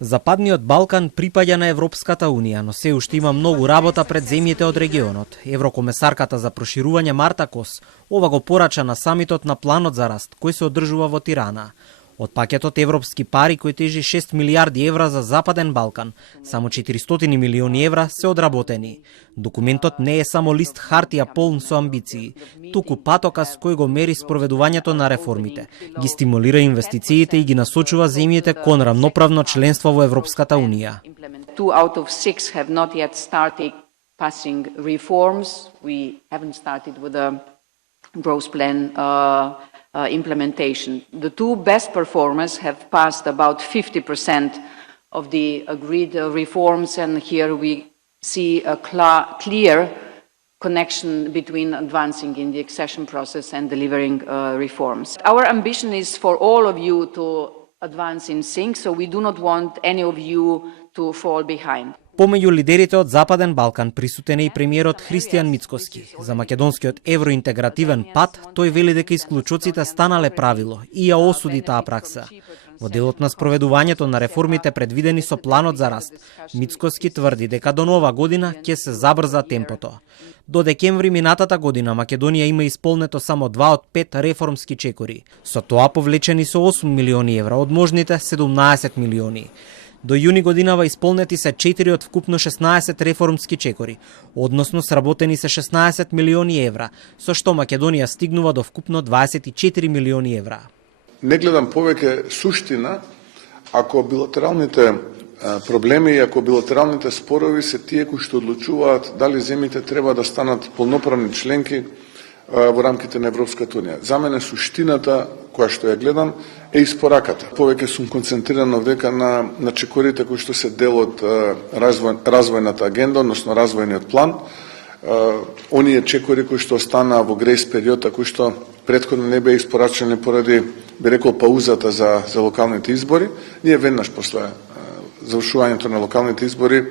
Западниот Балкан припаѓа на Европската Унија, но се уште има многу работа пред земјите од регионот. Еврокомесарката за проширување Марта Кос ова го порача на самитот на Планот за раст, кој се одржува во Тирана. Од пакетот европски пари кој тежи 6 милиарди евра за Западен Балкан, само 400 милиони евра се одработени. Документот не е само лист хартија полн со амбиции, туку патоказ кој го мери спроведувањето на реформите, ги стимулира инвестициите и ги насочува земјите кон рамноправно членство во Европската Унија. 2 out of 6 have not yet started passing reforms. We haven't started with a growth plan implementation. The 2 best performers have passed about 50% of the agreed reforms, and here we see a clear connection between advancing in the accession process and delivering reforms. Our ambition is for all of you to advance in sync, so we do not want any of you to fall behind. Помеѓу лидерите од Западен Балкан присутен е и премиерот Христијан Мицкоски. За македонскиот евроинтегративен пат, тој вели дека исклучоците станале правило и ја осуди таа пракса. Во делот на спроведувањето на реформите предвидени со Планот за раст, Мицкоски тврди дека до нова година ќе се забрза темпото. До декември минатата година Македонија има исполнето само 2 од 5 реформски чекори. Со тоа повлечени со 8 милиони евра од можните 17 милиони. До јуни годинава исполнети се 4 од вкупно 16 реформски чекори, односно сработени се 16 милиони евра, со што Македонија стигнува до вкупно 24 милиони евра. Не гледам повеќе суштина ако билатералните проблеми и ако билатералните спорови се тие кои што одлучуваат дали земјите треба да станат полноправни членки во рамките на Европската Унија. За мене суштината која што ја гледам е испораката. Повеќе сум концентриран овдека на чекорите кои што се дел од развојната агенда, односно развојниот план. Оние чекори кои што останаа во грејс период, кои што претходно не беа испорачени поради, би рекол, паузата за локалните избори. Ние веднаш после завршувањето на локалните избори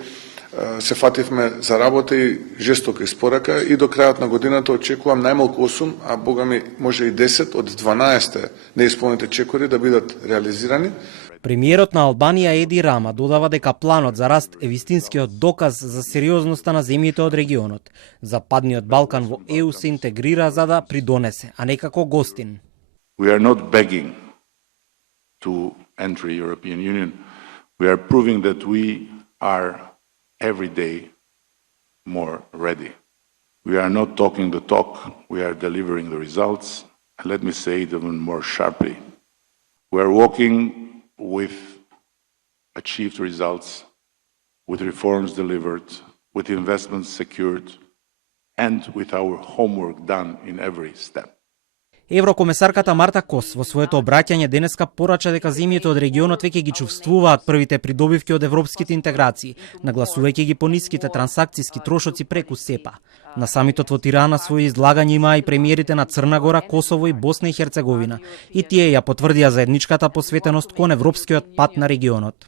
се фативме за работа и жестока испорака и до крајот на годината очекувам најмалку 8, а бога ми може и 10 од 12 неисполнети чекори да бидат реализирани. Премиерот на Албанија Еди Рама додава дека Планот за раст е вистинскиот доказ за сериозноста на земјите од регионот. Западниот Балкан во ЕУ се интегрира за да придонесе, а не како гостин. We are not begging to enter European Union. We are proving that we are every day more ready. We are not talking the talk, we are delivering the results. And let me say it even more sharply. We are walking with achieved results, with reforms delivered, with investments secured, and with our homework done in every step. Еврокомесарката Марта Кос во своето обраќање денеска порача дека земјите од регионот веќе ги чувствуваат првите придобивки од европските интеграции, нагласувајќи ги по ниските трансакциски трошоци преку СЕПА. На самитот во Тирана своје излагање имаа и премиерите на Црна Гора, Косово и Босна и Херцеговина, и тие ја потврдија заедничката посветеност кон европскиот пат на регионот.